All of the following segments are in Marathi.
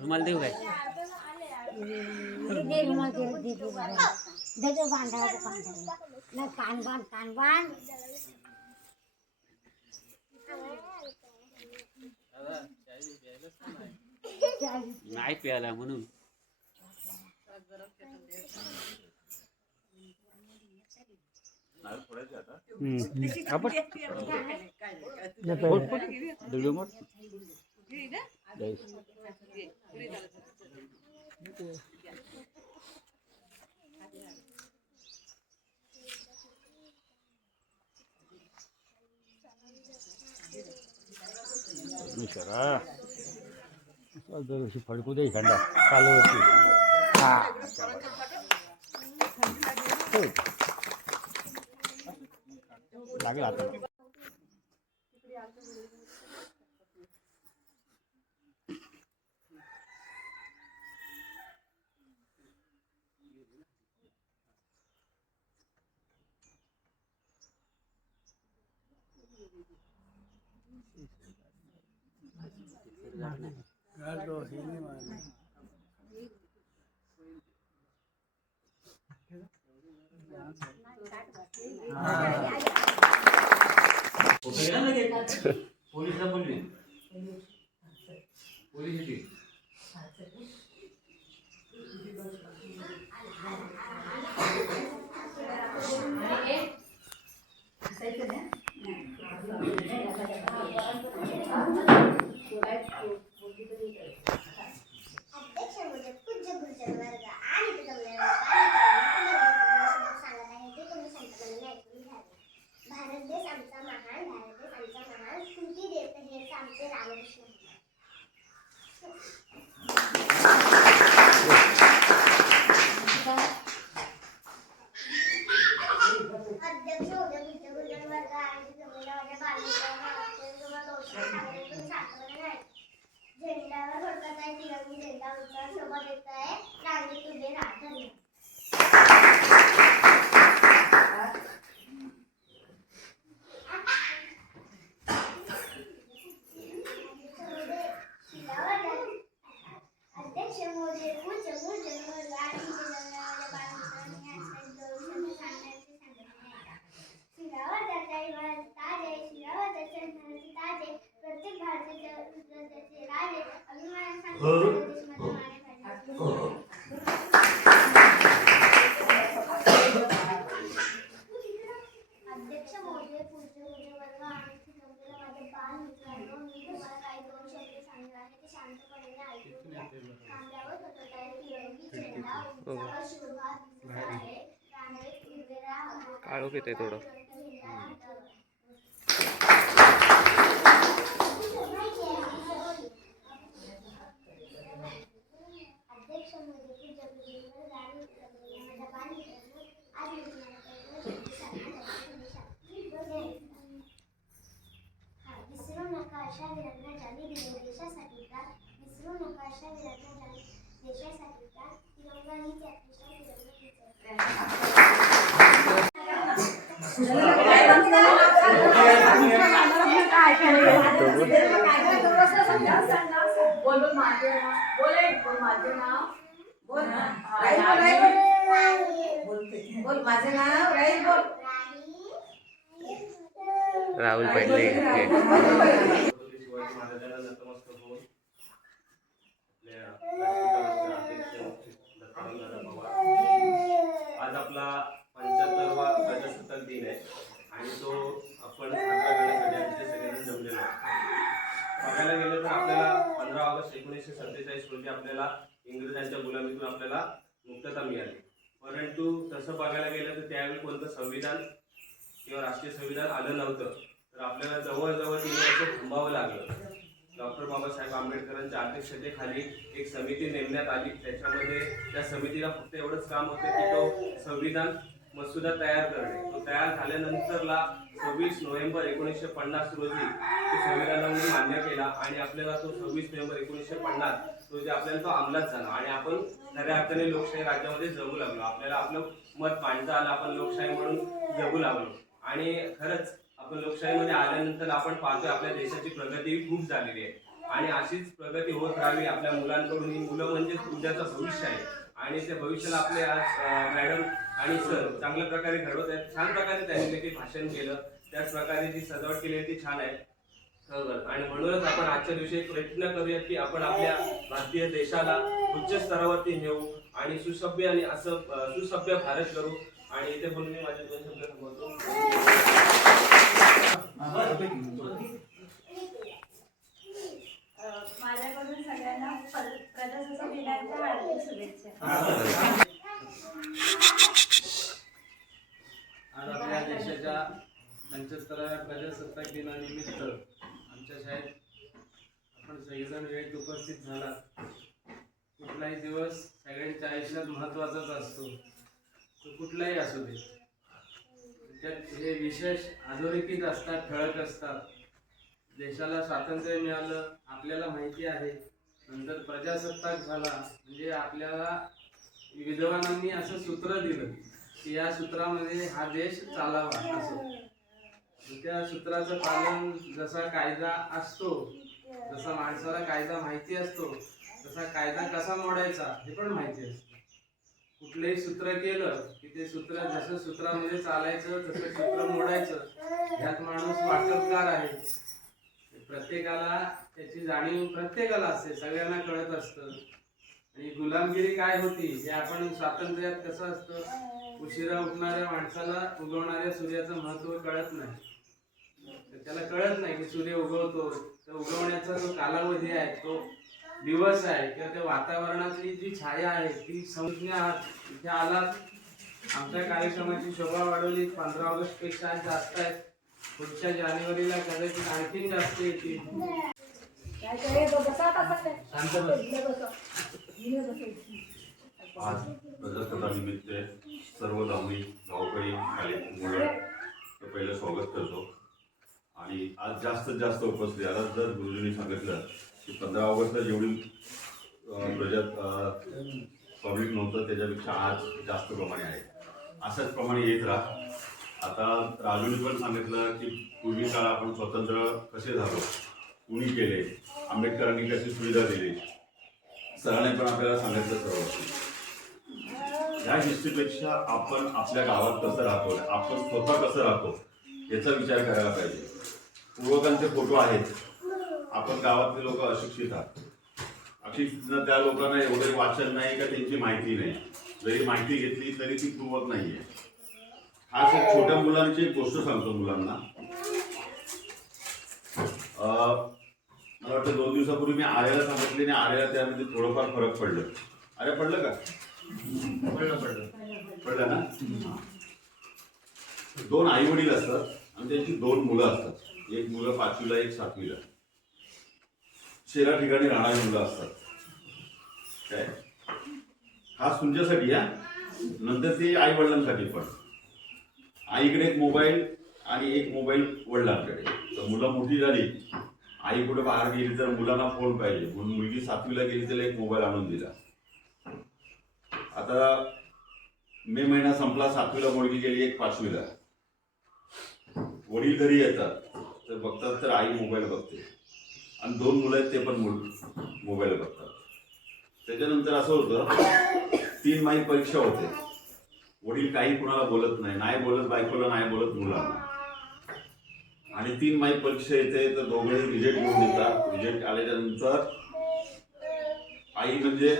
रुमाल देऊ काय? नाही प्यायला म्हणून फडकू दे खंडा चालू लागेल आता पोलीसला बोलली पोलीस येते काळोख येते थोडं राहुल पडले आज आपला 75वा प्रजासत्ताक दिन आहे आणि तो आपण साजरा करण्यासाठी सगळ्यांना जमलेलो बघायला गेलं तर आपल्याला 15 ऑगस्ट 1947 रोजी आपल्याला इंग्रजांच्या गुलामीतून आपल्याला मुक्तता मिळाली. परंतु तसं बघायला गेलं तर त्यावेळी कोणतं संविधान किंवा राष्ट्रीय संविधान आलं नव्हतं. तर आपल्याला जवळजवळ 3 वर्ष थांबावं लागलं. डॉक्टर बाबासाहेब आंबेडकरांच्या अध्यक्षतेखाली एक समिती नेमण्यात आली. त्याच्यामध्ये त्या समितीला फक्त एवढंच काम होतं की तो संविधान मसुदा तयार करणे. तो तयार झाल्यानंतरला 26 नोव्हेंबर 1950 रोजी तो संविधानाने मान्य केला आणि आपल्याला तो 26 नोव्हेंबर 1950 रोजी आपल्याला तो अंमलात झाला आणि आपण खऱ्या अर्थाने लोकशाही राज्यामध्ये जगू लागलो. आपल्याला आपलं मत मांडता आलं, आपण लोकशाही म्हणून जगू लागलो आणि खरंच आपण लोकशाहीमध्ये आल्यानंतर आपण पाहतोय आपल्या देशाची प्रगती खूप झालेली आहे आणि अशीच प्रगती होत राहावी आपल्या मुलांकडून. ही मुलं म्हणजे उद्याचं भविष्य आहे आणि त्या भविष्याला आपले आज मॅडम आणि सर चांगल्या प्रकारे घडवत आहेत. छान प्रकारे त्यांनी देखील भाषण केलं, त्याच प्रकारे जी सजावट केली आहे ती छान आहे. आणि म्हणूनच आपण आजच्या दिवशी एक प्रयत्न करूयात की आपण आपल्या भारतीय देशाला उच्च स्तरावरती नेऊ आणि सुसभ्य आणि असं सुसभ्य भारत करू. आणि इथे बोलून मी माझे 2 शब्द थांबवतो. माझ्याकडून सगळ्यांना प्रजासत्ताक दिनाच्या हार्दिक शुभेच्छा. आज आपल्या देशाच्या 75व्या प्रजासत्ताक दिनानिमित्त आमच्या शाळेत आपण सगळेजण वेळेत उपस्थित झाला. कुठलाही दिवस सगळ्यांच्या आयुष्यात महत्त्वाचाच असतो, तो कुठलाही असू दे. त्यात हे विशेष अधोरेखित असतात, ठळक असतात. देशाला स्वातंत्र्य मिळालं आपल्याला माहिती आहे, नंतर प्रजासत्ताक झाला म्हणजे आपल्याला विद्वानांनी असं सूत्र दिलं की या सूत्रामध्ये हा देश चालावा असं. त्या सूत्राचं पालन जसा कायदा असतो, जसा माणसाला कायदा माहिती असतो, तसा कायदा कसा मोडायचा हे पण माहिती असतं. कुठलंही सूत्र केलं की ते सूत्र जसं सूत्रामध्ये चालायचं तसं सूत्र मोडायचं. ह्यात माणूस वाटपकार आहे, प्रत्येकाला त्याची जाणीव प्रत्येकाला असते, सगळ्यांना कळत असतं. आणि गुलामगिरी काय होती हे आपण स्वातंत्र्यात कसं असतं, उशिरा उठणाऱ्या माणसाला उगवणाऱ्या सूर्याचं महत्त्व कळत नाही. त्याला कळत नाही की सूर्य उगवतो, तर उगवण्याचा जो कालावधी आहे, तो दिवस आहे किंवा त्या वातावरणातली जी छाया आहे ती संज्ञा. इथे आलात, आमच्या कार्यक्रमाची शोभा वाढवली. 15 ऑगस्ट पेक्षा जास्त आहेत, पुढच्या जानेवारीला कदाचित आणखीन जास्त येतील. आज प्रजासत्ताकानिमित्त सर्व धावणी गावकरी शाळेत मुलं पहिलं स्वागत करतो. आणि आज जास्तीत जास्त उपस्थित आता जर गुरुजींनी सांगितलं की 15 ऑगस्टला जेवढी पब्लिक नव्हतं त्याच्यापेक्षा आज जास्त प्रमाणे आहे. अशाच प्रमाणे येत राहा. आता राजूने पण सांगितलं की पूर्वी काळ आपण स्वतंत्र कसे झालो, कुणी केले, आंबेडकरांनी कशी सुविधा दिली, सरांनी पण आपल्याला सांगितलं सर्व. ह्या हिस्ट्रीपेक्षा आपण आपल्या गावात कसं राहतो, आपण स्वतः कसं राहतो याचा विचार करायला पाहिजे. पूर्वकांचे फोटो आहेत, आपण गावातले लोक अशिक्षित आहात. अशिक्षित त्या लोकांना एवढे वाचन नाही का त्यांची माहिती नाही, जरी माहिती घेतली तरी ती पूर्वक नाही आहे. आज एक छोट्या मुलांची एक गोष्ट सांगतो मुलांना. मला वाटतं 2 दिवसापूर्वी मी आर्याला सांगितले आणि आर्याला त्यामध्ये थोडंफार फरक पडलं. अरे पडलं का? पडलं ना. 2 आई वडील असतात आणि त्यांची 2 मुलं असतात. एक मुलं 5वीला, एक 7वीला. शहरा ठिकाणी राहणारी मुलं असतात. काय खास तुमच्यासाठी या, नंतर ते आई वडिलांसाठी पण. आईकडे एक मोबाईल आणि एक मोबाईल वडिलांकडे. तर मुलं मोठी झाली, आई कुठे बाहेर गेली तर मुलांना फोन पाहिजे, म्हणून मुलगी 7वीला गेली त्याला एक मोबाईल आणून दिला. आता मे महिना संपला, 7वीला मुलगी गेली, एक 5वीला. वडील घरी येतात तर बघतात तर आई मोबाईल बघते आणि 2 मुलं आहेत ते पण मोबाईल बघतात. त्याच्यानंतर असं होतं 3 माही परीक्षा होते. वडील काही कुणाला बोलत नाही बोलत बायकोला, नाही बोलत मुलांना. आणि 3 माही परीक्षा येते तर दोघे रिझल्ट घेऊन येतात. रिझल्ट आल्याच्या नंतर आई म्हणजे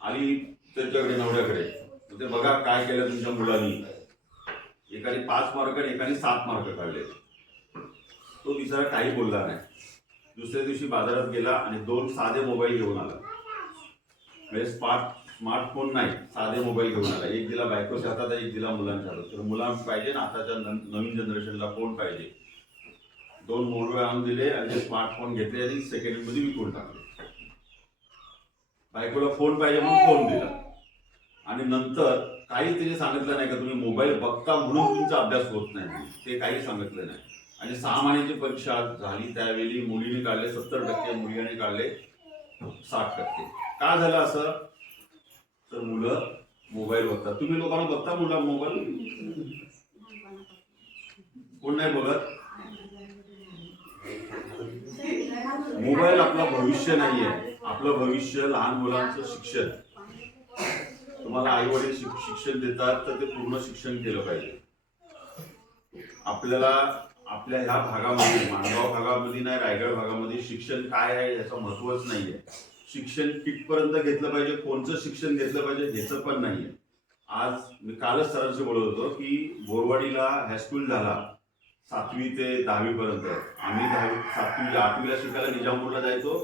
आली त्यांच्याकडे नवऱ्याकडे, ते बघा काय केलं तुमच्या मुलांनी. एकाने 5 मार्क आणि एकाने 7 मार्क काढले. तो बिचारा काही बोलला नाही. दुसऱ्या दिवशी बाजारात गेला आणि 2 साधे मोबाईल घेऊन आला. म्हणजे स्मार्टफोन नाही, साधे मोबाईल घेऊन आला. एक दिला बायकोच्या हातात, एक दिला मुलांच्या हातात. तर मुलांना पाहिजे ना, आताच्या नवीन जनरेशनला फोन पाहिजे. 2 मोबाईल आणून दिले आणि ते स्मार्टफोन घेतले आणि सेकंड मध्ये विकून टाकले. बायकोला फोन पाहिजे म्हणून फोन दिला आणि नंतर काही त्याने सांगितलं नाही का तुम्ही मोबाईल बघता म्हणून तुमचा अभ्यास होत नाही, ते काही सांगितलं नाही. आणि 6 महिन्याची परीक्षा झाली त्यावेळी मुलीने काढले 70%, मुलीने काढले 60%. का झालं असं? तर मुलं मोबाईल बघतात. तुम्ही लोकांना बघता मुलं मोबाईल? कोण नाही बघत? मोबाईल आपला भविष्य नाहीये. आपलं भविष्य लहान मुलांचं शिक्षण. तुम्हाला आई वडील शिक्षण देतात तर ते पूर्ण शिक्षण केलं पाहिजे. आपल्याला आपल्या ह्या भागामध्ये, माणगाव भागामध्ये नाही, रायगड भागामध्ये शिक्षण काय आहे याचं महत्वच नाहीये. शिक्षण कितपर्यंत घेतलं पाहिजे, कोणतं शिक्षण घेतलं पाहिजे ह्याचं पण नाहीये. आज मी कालच सरांशी बोलत होतो की बोरवाडीला हायस्कूल झाला 7वी ते 10वी पर्यंत. आम्ही 7वी 8वीला शिकायला निजामपूरला जायचो,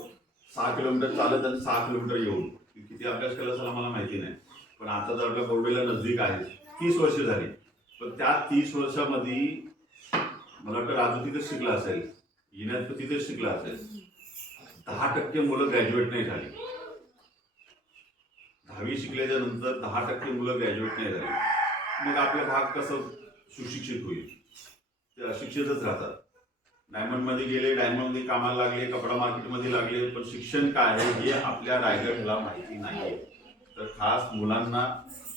6 किलोमीटर चालत आणि 6 किलोमीटर येऊन. किती अभ्यास केला असेल मला माहिती नाही, पण आता तर आपल्या बोरवाडीला नजदीक आहे. 30 वर्ष झाली, पण त्या 30 वर्षामध्ये मला वाटतं राजू तिथेच शिकला असेल, येण्यात तिथेच शिकला असेल. 10% मुलं ग्रॅज्युएट नाही झाली. 10वी शिकल्याच्या नंतर 10% मुलं ग्रॅज्युएट नाही झाली. मग आपला भाग कसं सुशिक्षित होईल? ते अशिक्षितच राहतात. डायमंडमध्ये गेले, डायमंडमध्ये कामाला लागले, कपडा मार्केटमध्ये लागले, पण शिक्षण काय आहे हे आपल्या रायगडला माहिती नाही. तर खास मुलांना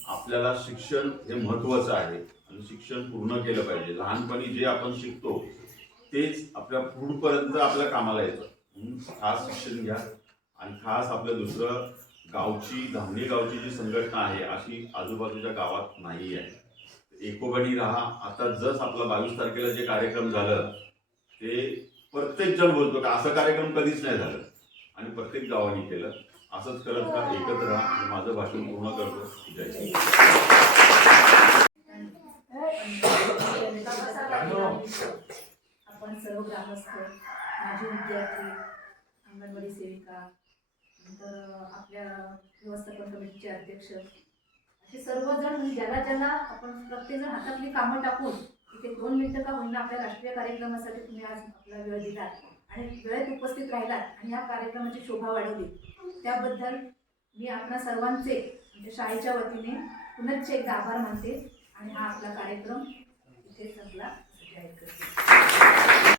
आपल्याला शिक्षण हे महत्त्वाचं आहे आणि शिक्षण पूर्ण केलं पाहिजे. लहानपणी जे आपण शिकतो तेच आपल्या पुढपर्यंत आपल्या कामाला येतं. खास शिक्षण घ्या. आणि खास आपल्या दुसरं गावची, धामणी गावची जी संघटना आहे अशी आजूबाजूच्या गावात नाही आहे. एकोगणी राहा. आता जस आपला 22 तारखेला जे कार्यक्रम झालं ते प्रत्येक जण बोलतो की असं कार्यक्रम कधीच नाही झालं आणि प्रत्येक गावाने केलं. असंच करत का एकत्र राहा. माझं भाषण पूर्ण करतो. जय श्री आपण सर्व ग्रामस्थ, माजी विद्यार्थी, अंगणवाडी सेविका, नंतर आपल्या व्यवस्थापन कमिटीचे अध्यक्ष, असे सर्वजण म्हणजे ज्याला ज्याला आपण प्रत्येकजण हातातली कामं टाकून इथे 2 मिनिटं का होईना आपल्या राष्ट्रीय कार्यक्रमासाठी तुम्ही आज आपला वेळ दिलात आणि वेळेत उपस्थित राहिलात आणि ह्या कार्यक्रमाची शोभा वाढवली, त्याबद्दल मी आपणा सर्वांचे म्हणजे शाळेच्या वतीने पुनश्च एकदा आभार मानते आणि हा आपला कार्यक्रम इथे संपला जाहीर करते.